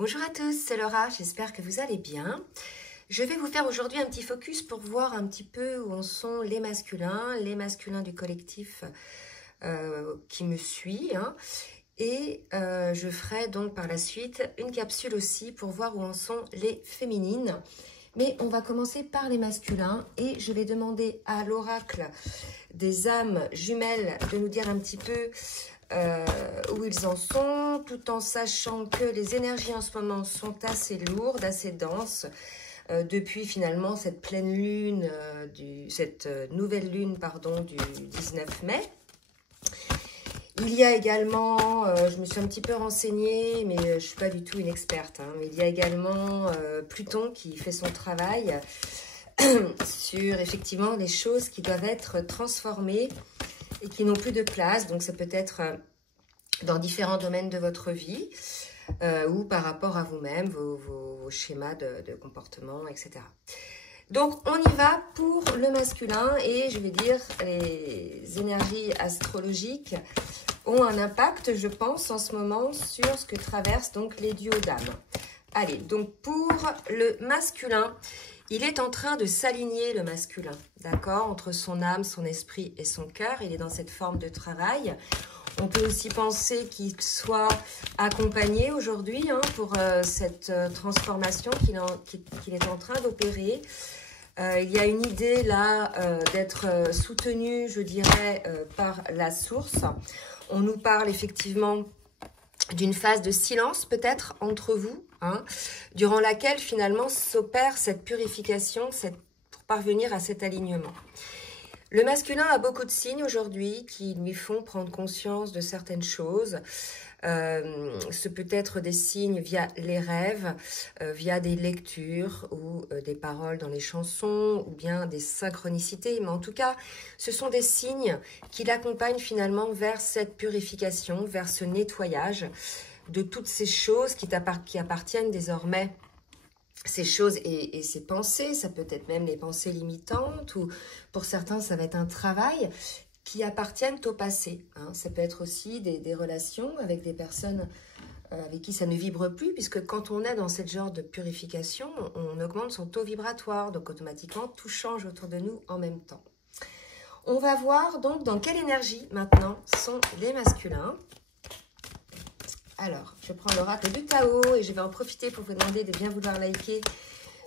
Bonjour à tous, c'est Laura, j'espère que vous allez bien. Je vais vous faire aujourd'hui un petit focus pour voir un petit peu où en sont les masculins du collectif qui me suit. Et je ferai donc par la suite une capsule aussi pour voir où en sont les féminines. Mais on va commencer par les masculins et je vais demander à l'oracle des âmes jumelles de nous dire un petit peu où ils en sont, tout en sachant que les énergies en ce moment sont assez lourdes, assez denses, depuis finalement cette pleine lune, cette nouvelle lune pardon, du 19 mai. Il y a également, je me suis un petit peu renseignée, mais je ne suis pas du tout une experte, mais il y a également Pluton qui fait son travail sur effectivement les choses qui doivent être transformées et qui n'ont plus de place. Donc ça peut être dans différents domaines de votre vie ou par rapport à vous-même, vos schémas de comportement, etc. Donc on y va pour le masculin et je vais dire les énergies astrologiques ont un impact, je pense, en ce moment sur ce que traversent donc les duos d'âmes. Allez, donc pour le masculin, il est en train de s'aligner, le masculin, d'accord, entre son âme, son esprit et son cœur. Il est dans cette forme de travail. On peut aussi penser qu'il soit accompagné aujourd'hui pour cette transformation qu'il est en train d'opérer. Il y a une idée là d'être soutenu, je dirais, par la source. On nous parle effectivement d'une phase de silence peut-être entre vous, durant laquelle finalement s'opère cette purification pour parvenir à cet alignement. Le masculin a beaucoup de signes aujourd'hui qui lui font prendre conscience de certaines choses. Ce peut être des signes via les rêves, via des lectures ou des paroles dans les chansons ou bien des synchronicités. Mais en tout cas, ce sont des signes qui l'accompagnent finalement vers cette purification, vers ce nettoyage de toutes ces choses qui appartiennent désormais. Ces choses et ces pensées, ça peut être même les pensées limitantes ou pour certains ça va être un travail qui appartiennent au passé. Ça peut être aussi des relations avec des personnes avec qui ça ne vibre plus, puisque quand on est dans ce genre de purification, on augmente son taux vibratoire, donc automatiquement tout change autour de nous en même temps. On va voir donc dans quelle énergie maintenant sont les masculins. Alors, je prends l'oracle du Tao et je vais en profiter pour vous demander de bien vouloir liker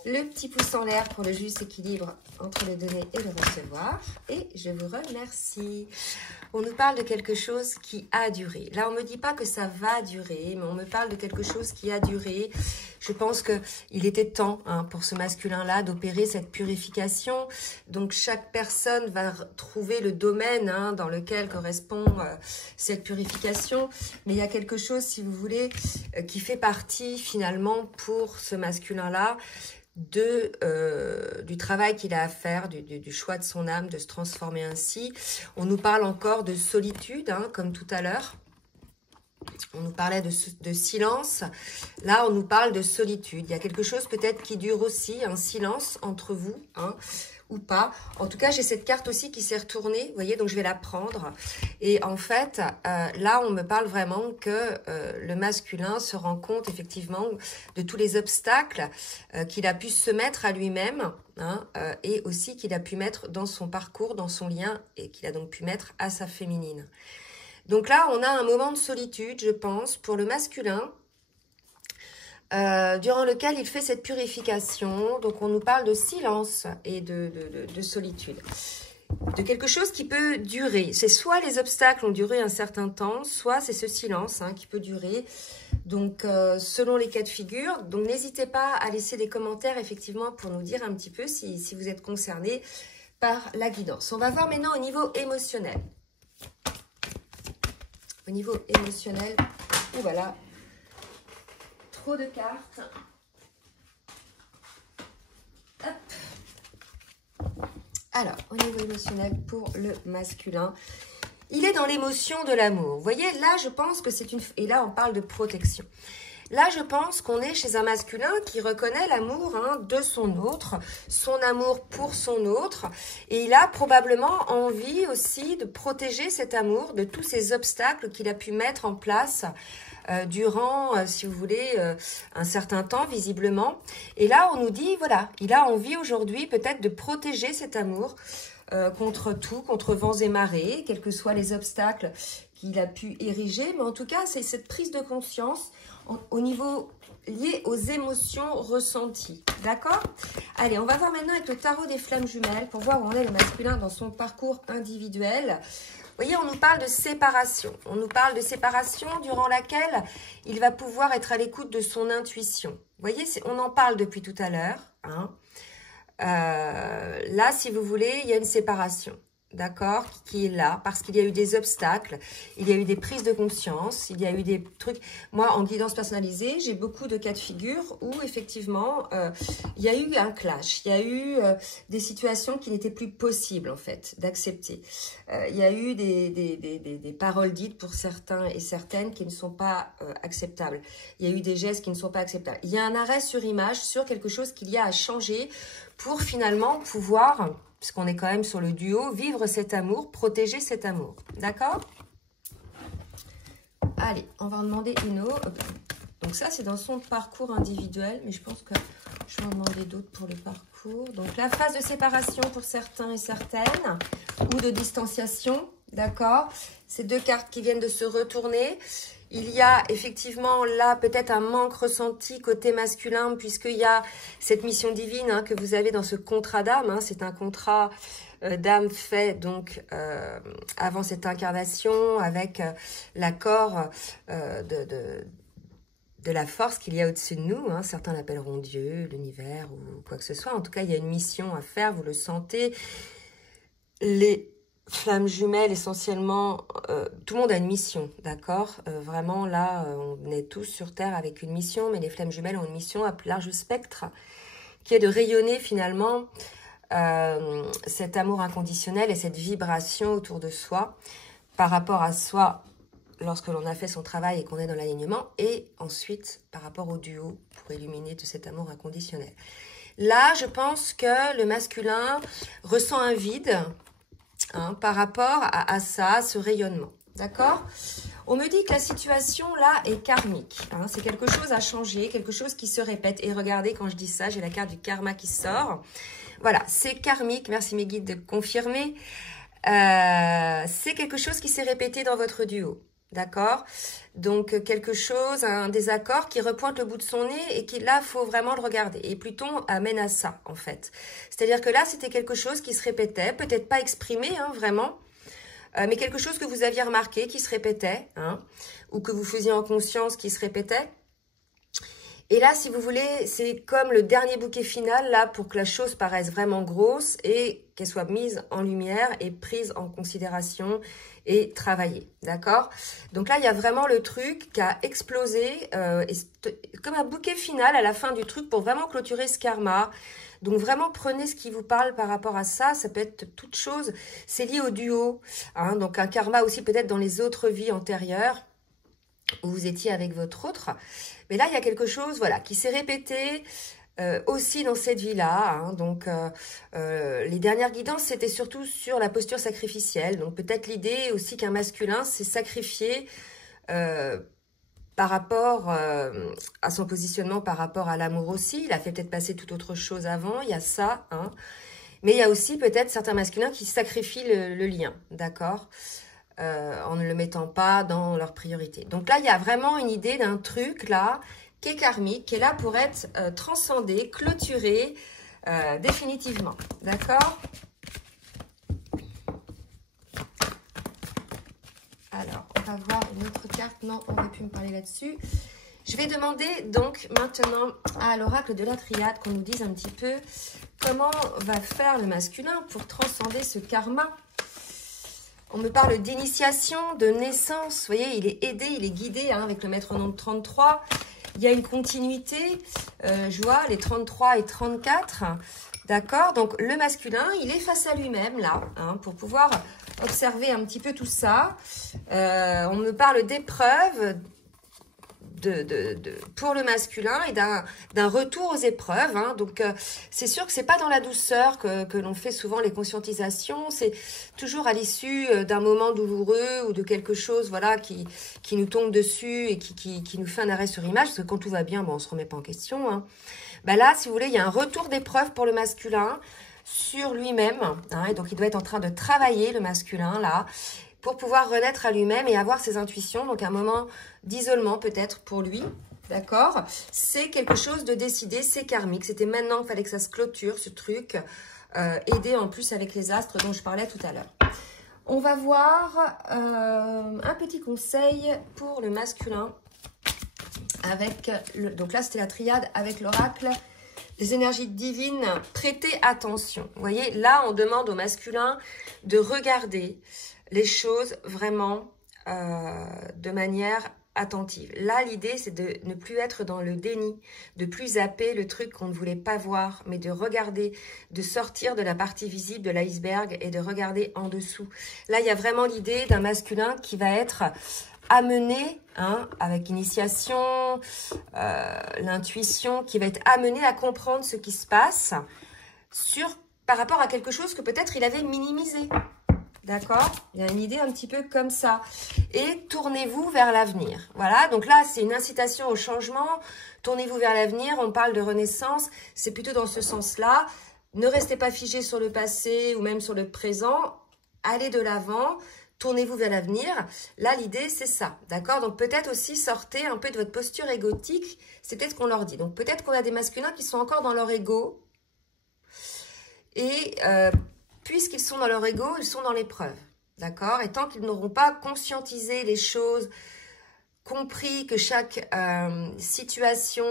le petit pouce en l'air pour le juste équilibre entre le donner et le recevoir. Et je vous remercie. On nous parle de quelque chose qui a duré. Là, on ne me dit pas que ça va durer, mais on me parle de quelque chose qui a duré. Je pense qu'il était temps pour ce masculin-là d'opérer cette purification. Donc, chaque personne va trouver le domaine dans lequel correspond cette purification. Mais il y a quelque chose, si vous voulez, qui fait partie finalement pour ce masculin-là du travail qu'il a à faire, du choix de son âme, de se transformer ainsi. On nous parle encore de solitude, comme tout à l'heure. On nous parlait de silence. Là, on nous parle de solitude. Il y a quelque chose peut-être qui dure aussi, un silence entre vous, ou pas. En tout cas, j'ai cette carte aussi qui s'est retournée, vous voyez, donc je vais la prendre. Et en fait, là, on me parle vraiment que le masculin se rend compte effectivement de tous les obstacles qu'il a pu se mettre à lui-même, et aussi qu'il a pu mettre dans son parcours, dans son lien, et qu'il a donc pu mettre à sa féminine. Donc là, on a un moment de solitude, je pense, pour le masculin, durant lequel il fait cette purification. Donc on nous parle de silence et de solitude, de quelque chose qui peut durer. C'est soit les obstacles ont duré un certain temps, soit c'est ce silence qui peut durer. Donc selon les cas de figure. Donc n'hésitez pas à laisser des commentaires effectivement pour nous dire un petit peu si vous êtes concerné par la guidance. On va voir maintenant au niveau émotionnel. Au niveau émotionnel, voilà. Trop de cartes. Hop. Alors, au niveau émotionnel pour le masculin, il est dans l'émotion de l'amour. Vous voyez, là, je pense que c'est une... Et là, on parle de protection. Là, je pense qu'on est chez un masculin qui reconnaît l'amour de son autre, son amour pour son autre. Et il a probablement envie aussi de protéger cet amour de tous ces obstacles qu'il a pu mettre en place durant, si vous voulez, un certain temps, visiblement. Et là, on nous dit, voilà, il a envie aujourd'hui peut-être de protéger cet amour contre tout, contre vents et marées, quels que soient les obstacles qu'il a pu ériger. Mais en tout cas, c'est cette prise de conscience au niveau lié aux émotions ressenties. D'accord? Allez, on va voir maintenant avec le tarot des flammes jumelles pour voir où en est le masculin dans son parcours individuel. Vous voyez, on nous parle de séparation. On nous parle de séparation durant laquelle il va pouvoir être à l'écoute de son intuition. Vous voyez, on en parle depuis tout à l'heure. Hein. Là, si vous voulez, il y a une séparation. D'accord, qui est là, parce qu'il y a eu des obstacles, il y a eu des prises de conscience, il y a eu des trucs. Moi, en guidance personnalisée, j'ai beaucoup de cas de figure où, effectivement, il y a eu un clash, il y a eu des situations qui n'étaient plus possibles, en fait, d'accepter. Il y a eu des paroles dites pour certains et certaines qui ne sont pas acceptables. Il y a eu des gestes qui ne sont pas acceptables. Il y a un arrêt sur image sur quelque chose qu'il y a à changer pour finalement pouvoir, puisqu'on est quand même sur le duo, vivre cet amour, protéger cet amour. D'accord? Allez, on va en demander une autre. Donc ça, c'est dans son parcours individuel, mais je pense que je vais en demander d'autres pour le parcours. Donc la phase de séparation pour certains et certaines, ou de distanciation, d'accord? Ces deux cartes qui viennent de se retourner. Il y a effectivement là peut-être un manque ressenti côté masculin puisqu'il y a cette mission divine hein, que vous avez dans ce contrat d'âme. Hein, c'est un contrat d'âme fait donc avant cette incarnation avec l'accord de la force qu'il y a au-dessus de nous. Hein. Certains l'appelleront Dieu, l'univers ou quoi que ce soit. En tout cas, il y a une mission à faire, vous le sentez. Les flammes jumelles, essentiellement, tout le monde a une mission, d'accord? Vraiment, là, on est tous sur Terre avec une mission, mais les flammes jumelles ont une mission à plus large spectre, qui est de rayonner finalement cet amour inconditionnel et cette vibration autour de soi, par rapport à soi, lorsque l'on a fait son travail et qu'on est dans l'alignement, et ensuite par rapport au duo, pour illuminer tout cet amour inconditionnel. Là, je pense que le masculin ressent un vide, hein, par rapport à ça, ce rayonnement. D'accord? On me dit que la situation là est karmique. Hein, c'est quelque chose à changer, quelque chose qui se répète. Et regardez, quand je dis ça, j'ai la carte du karma qui sort. Voilà, c'est karmique. Merci mes guides de confirmer. C'est quelque chose qui s'est répété dans votre duo. D'accord? Donc, quelque chose, un désaccord qui repointe le bout de son nez et qui, là, faut vraiment le regarder. Et Pluton amène à ça, en fait. C'est-à-dire que là, c'était quelque chose qui se répétait, peut-être pas exprimé, hein, vraiment, mais quelque chose que vous aviez remarqué qui se répétait, hein, ou que vous faisiez en conscience qui se répétait. Et là, si vous voulez, c'est comme le dernier bouquet final, là, pour que la chose paraisse vraiment grosse et qu'elle soit mise en lumière et prise en considération et travaillée, d'accord? Donc là, il y a vraiment le truc qui a explosé, comme un bouquet final à la fin du truc pour vraiment clôturer ce karma. Donc vraiment, prenez ce qui vous parle par rapport à ça. Ça peut être toute chose. C'est lié au duo, hein, donc un karma aussi peut-être dans les autres vies antérieures où vous étiez avec votre autre. Mais là, il y a quelque chose voilà, qui s'est répété aussi dans cette vie-là. Hein. Donc, les dernières guidances, c'était surtout sur la posture sacrificielle. Donc, peut-être l'idée aussi qu'un masculin s'est sacrifié par rapport à son positionnement, par rapport à l'amour aussi. Il a fait peut-être passer toute autre chose avant. Il y a ça. Hein. Mais il y a aussi peut-être certains masculins qui sacrifient le lien. D'accord ? En ne le mettant pas dans leur priorité. Donc là, il y a vraiment une idée d'un truc là qui est karmique, qui est là pour être transcendé, clôturé définitivement. D'accord? Alors, on va voir une autre carte. Non, on aurait pu me parler là-dessus. Je vais demander donc maintenant à l'oracle de la triade qu'on nous dise un petit peu comment va faire le masculin pour transcender ce karma. On me parle d'initiation, de naissance. Vous voyez, il est aidé, il est guidé hein, avec le maître nom de 33. Il y a une continuité. Je vois les 33 et 34. D'accord? Donc, le masculin, il est face à lui-même, là, hein, pour pouvoir observer un petit peu tout ça. On me parle d'épreuves, pour le masculin et d'un retour aux épreuves. Hein. Donc, c'est sûr que c'est pas dans la douceur que l'on fait souvent les conscientisations. C'est toujours à l'issue d'un moment douloureux ou de quelque chose, voilà, qui nous tombe dessus et qui nous fait un arrêt sur image. Parce que quand tout va bien, bon, on se remet pas en question. Hein. Bah là, si vous voulez, il y a un retour d'épreuve pour le masculin sur lui-même. Hein, et donc, il doit être en train de travailler, le masculin, là, pour pouvoir renaître à lui-même et avoir ses intuitions. Donc, un moment d'isolement, peut-être, pour lui. D'accord? C'est quelque chose de décidé, c'est karmique. C'était maintenant qu'il fallait que ça se clôture, ce truc. Aider en plus avec les astres dont je parlais tout à l'heure. On va voir un petit conseil pour le masculin. Donc là, c'était la triade avec l'oracle. Les énergies divines, prêtez attention. Vous voyez, là, on demande au masculin de regarder les choses vraiment de manière attentive. Là, l'idée, c'est de ne plus être dans le déni, de plus zapper le truc qu'on ne voulait pas voir, mais de regarder, de sortir de la partie visible de l'iceberg et de regarder en dessous. Là, il y a vraiment l'idée d'un masculin qui va être amené, hein, avec initiation, l'intuition, qui va être amené à comprendre ce qui se passe par rapport à quelque chose que peut-être il avait minimisé. D'accord? Il y a une idée un petit peu comme ça. Et tournez-vous vers l'avenir. Voilà, donc là, c'est une incitation au changement. Tournez-vous vers l'avenir, on parle de renaissance. C'est plutôt dans ce sens-là. Ne restez pas figé sur le passé ou même sur le présent. Allez de l'avant. Tournez-vous vers l'avenir. Là, l'idée, c'est ça. D'accord? Donc, peut-être aussi sortez un peu de votre posture égotique. C'est peut-être qu'on leur dit. Donc, peut-être qu'on a des masculins qui sont encore dans leur ego. Et puisqu'ils sont dans leur ego, ils sont dans l'épreuve. D'accord? Et tant qu'ils n'auront pas conscientisé les choses, compris que chaque situation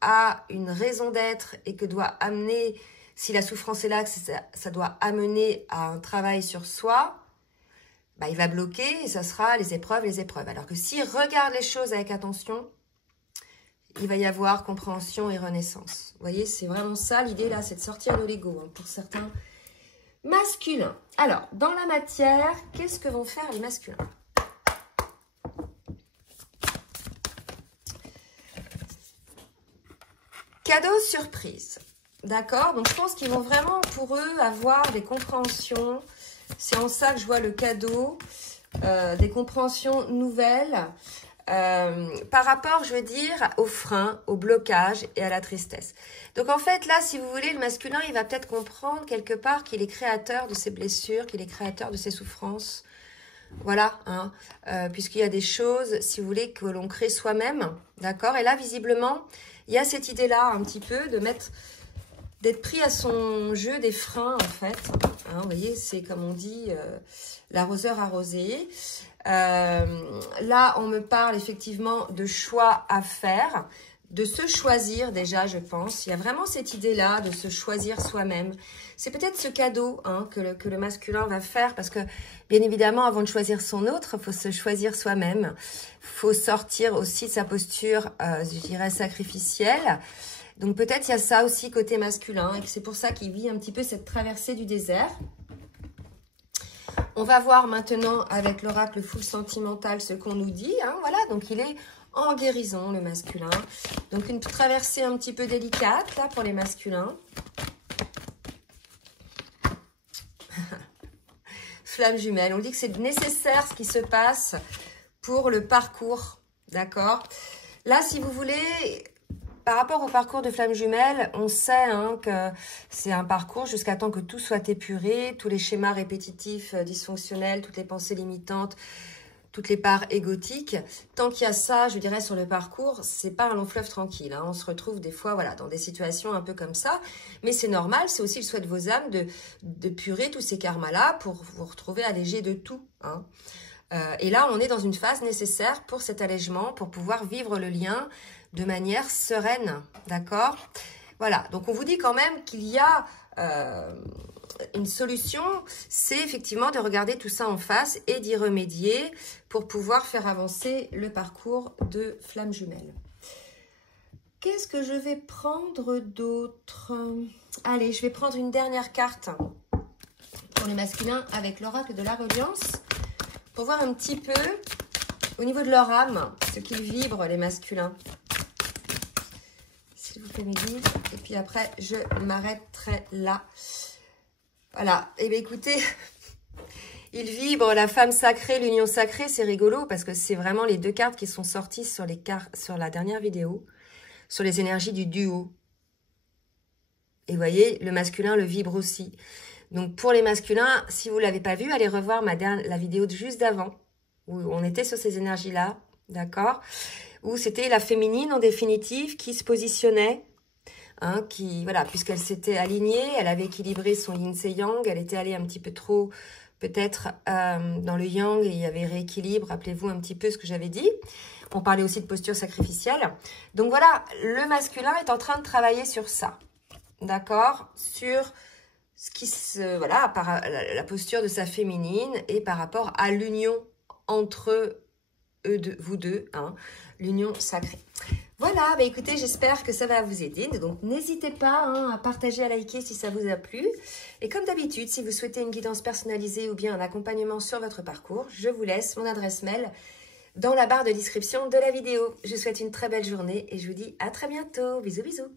a une raison d'être et que doit amener, si la souffrance est là, que ça doit amener à un travail sur soi, bah, il va bloquer et ça sera les épreuves. Alors que s'il regarde les choses avec attention, il va y avoir compréhension et renaissance. Vous voyez, c'est vraiment ça l'idée là, c'est de sortir de l'ego hein, pour certains masculins. Alors, dans la matière, qu'est-ce que vont faire les masculins? Cadeau surprise. D'accord? Donc, je pense qu'ils vont vraiment, pour eux, avoir des compréhensions. C'est en ça que je vois le cadeau, des compréhensions nouvelles par rapport, je veux dire, aux freins, au blocage et à la tristesse. Donc en fait, là, si vous voulez, le masculin, il va peut-être comprendre quelque part qu'il est créateur de ses blessures, qu'il est créateur de ses souffrances. Voilà, hein, puisqu'il y a des choses, si vous voulez, que l'on crée soi-même, d'accord? Et là, visiblement, il y a cette idée-là, un petit peu, d'être pris à son jeu des freins, en fait. Hein, vous voyez, c'est comme on dit, l'arroseur arrosé. Là, on me parle effectivement de choix à faire, de se choisir déjà, je pense. Il y a vraiment cette idée-là de se choisir soi-même. C'est peut-être ce cadeau hein, que le masculin va faire parce que, bien évidemment, avant de choisir son autre, il faut se choisir soi-même. Il faut sortir aussi de sa posture, je dirais, sacrificielle. Donc peut-être il y a ça aussi côté masculin et que c'est pour ça qu'il vit un petit peu cette traversée du désert. On va voir maintenant avec l'oracle full sentimental ce qu'on nous dit. Hein, voilà, donc il est en guérison, le masculin. Donc une traversée un petit peu délicate là pour les masculins. Flamme jumelle, on dit que c'est nécessaire ce qui se passe pour le parcours, d'accord? Là, si vous voulez... Par rapport au parcours de flamme jumelle, on sait hein, que c'est un parcours jusqu'à temps que tout soit épuré, tous les schémas répétitifs, dysfonctionnels, toutes les pensées limitantes, toutes les parts égotiques. Tant qu'il y a ça, je dirais, sur le parcours, c'est pas un long fleuve tranquille. Hein. On se retrouve des fois voilà, dans des situations un peu comme ça. Mais c'est normal, c'est aussi le souhait de vos âmes de purer tous ces karmas-là pour vous retrouver allégé de tout. Hein. Et là, on est dans une phase nécessaire pour cet allègement, pour pouvoir vivre le lien de manière sereine, d'accord? Voilà, donc on vous dit quand même qu'il y a une solution, c'est effectivement de regarder tout ça en face et d'y remédier pour pouvoir faire avancer le parcours de flamme jumelle. Qu'est-ce que je vais prendre d'autre? Allez, je vais prendre une dernière carte pour les masculins avec l'oracle de la reliance pour voir un petit peu Au niveau de leur âme, ce qu'ils vibrent, les masculins. S'il vous plaît, mes guides. Et puis après, je m'arrêterai là. Voilà. Et bien, écoutez, ils vibrent la femme sacrée, l'union sacrée. C'est rigolo parce que c'est vraiment les deux cartes qui sont sorties sur la dernière vidéo, sur les énergies du duo. Et vous voyez, le masculin le vibre aussi. Donc, pour les masculins, si vous ne l'avez pas vu, allez revoir la vidéo de juste d'avant, où on était sur ces énergies-là, d'accord? Où c'était la féminine, en définitive, qui se positionnait, hein, voilà, puisqu'elle s'était alignée, elle avait équilibré son yin et yang, elle était allée un petit peu trop, peut-être, dans le yang, et il y avait rééquilibre, rappelez-vous un petit peu ce que j'avais dit. On parlait aussi de posture sacrificielle. Donc, voilà, le masculin est en train de travailler sur ça, d'accord? Sur ce qui voilà, par la posture de sa féminine et par rapport à l'union entre vous deux, hein, l'union sacrée. Voilà, bah écoutez, j'espère que ça va vous aider. Donc, n'hésitez pas hein, à partager, à liker si ça vous a plu. Et comme d'habitude, si vous souhaitez une guidance personnalisée ou bien un accompagnement sur votre parcours, je vous laisse mon adresse mail dans la barre de description de la vidéo. Je vous souhaite une très belle journée et je vous dis à très bientôt. Bisous, bisous.